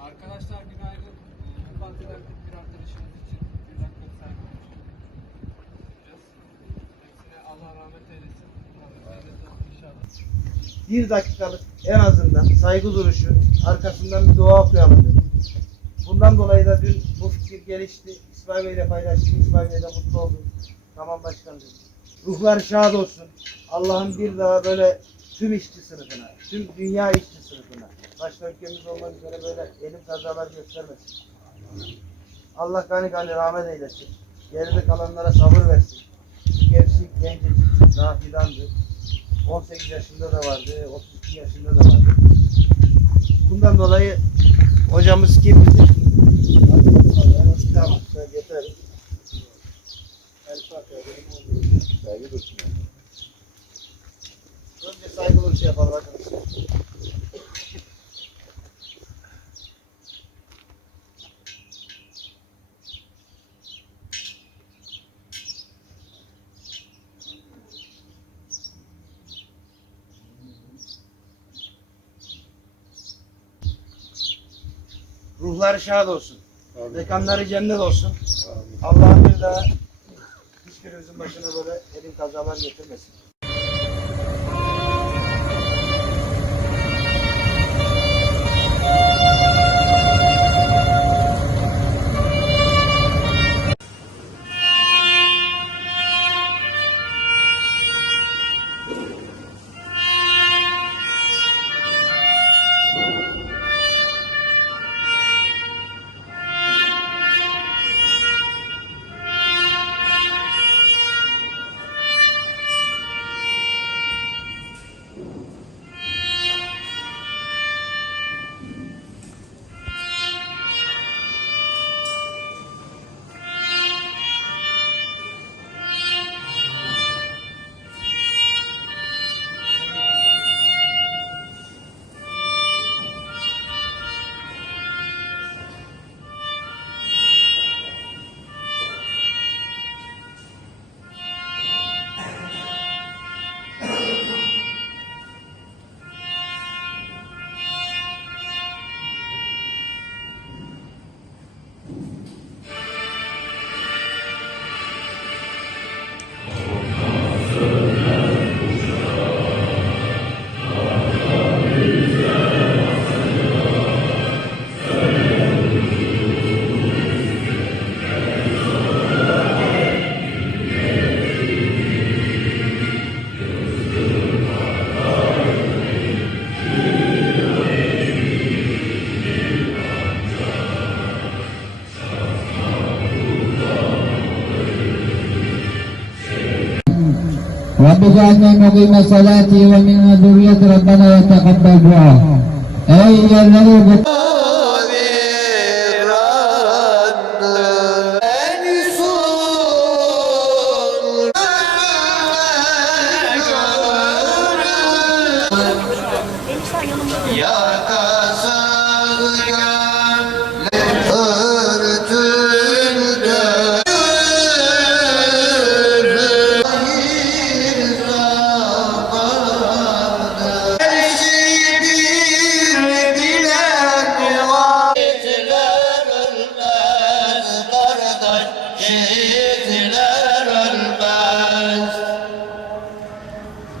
Arkadaşlar günaydın. Ee, Vefat eden bir arkadaşımız için bir dakika saygı. Hepsine Allah rahmet eylesin. Bir dakikalık en azından saygı duruşu arkasından bir dua okuyalım dedim. Bundan dolayı da dün bu fikir gelişti. İsmail Bey ile paylaştık. İsmail Bey de mutlu oldu. Tamam başkan dedi. Ruhlar şad olsun. Allah'ın bir daha böyle tüm işçi sınıfına, tüm dünya işçi sınıfına, başta ülkemiz olmak üzere böyle elim kazalar göstermesin. Allah gani gani rahmet eylesin. Geride kalanlara sabır versin. Çünkü hepsi gencecik, daha fidandı. 18 yaşında da vardı, 32 yaşında da vardı. Bundan dolayı hocamız kim bilir? Tamam, yeter. Saygı dursun. Önce saygı duruşu yapalım arkadaşlar. Ruhları şad olsun. Mekanları cennet olsun. Allah'ım bir daha hiçbirimizin başına böyle elin kazalar getirmesin. رب اجعلنا مقيم الصلاة ومن ذرية ربنا وتقبل دعاء أي الذي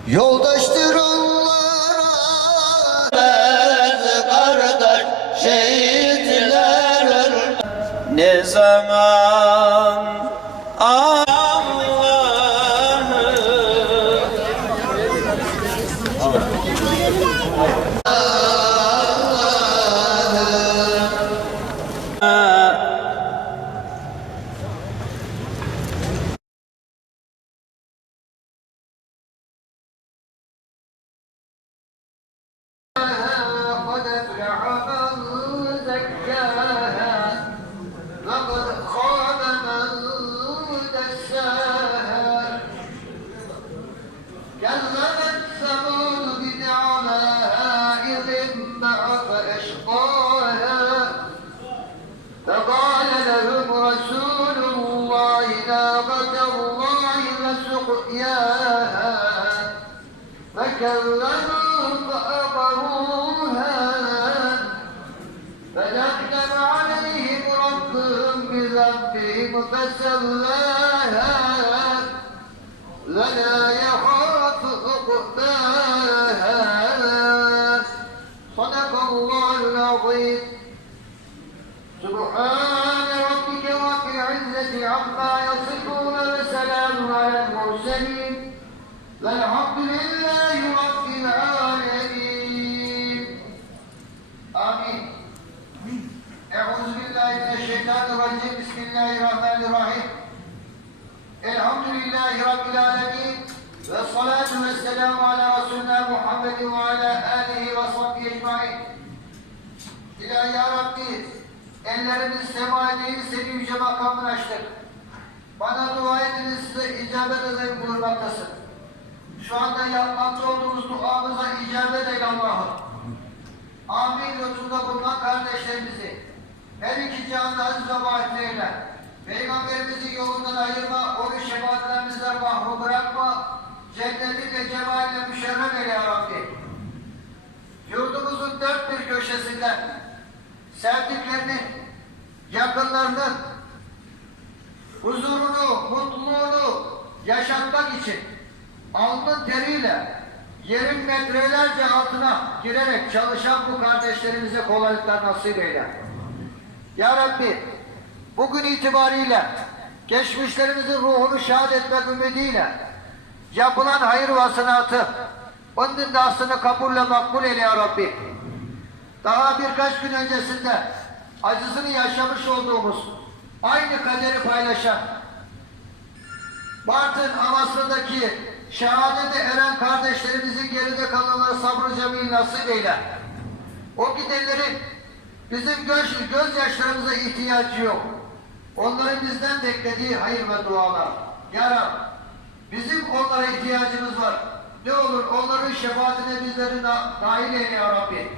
Yoldaştır onlara. Kardeş şehitler ölmez. Ne zaman Allah'ım قد زكاها وقد خاب من دساها. كذبت ثمود بدعواها إذ انبعث أشقاها. فقال لهم رسول الله ناقة الله وسقياها فكذبوا سواها ellerimiz sema değil, seni yüce makamını açtık. Bana dua ediniz, size icabet ederim buyurmaktasın. Şu anda yapmakta olduğumuz duamıza icabet eyle Allah'ım. Amin lütfunda bulunan kardeşlerimizi, her iki cihanda aziz ve bahtiyar eyle. Peygamberimizin yolundan ayırma, onu şefaatlerimizden mahrum bırakma, cennetinle cemalinle müşerref eyle ya Rabbi. Yurdumuzun dört bir köşesinden sevdiklerini, yakınlarının huzurunu, mutluluğunu yaşatmak için alnın teriyle yerin metrelerce altına girerek çalışan bu kardeşlerimize kolaylıklar nasip eyle. Ya Rabbi, bugün itibariyle geçmişlerimizin ruhunu şahit etmek ümidiyle yapılan hayır vasınatı, onun iddiasını kabulle makbul eyle ya Rabbi. Daha birkaç gün öncesinde acısını yaşamış olduğumuz aynı kaderi paylaşan Bartın havasındaki şehadete eren kardeşlerimizin geride kalanlara sabrı cemil nasip eyle. O gidenlerin bizim göz, gözyaşlarımıza ihtiyacı yok. Onların bizden beklediği hayır ve dualar. Ya Rab, bizim onlara ihtiyacımız var. Ne olur onların şefaatine bizleri dahil eyle ya Rabbi.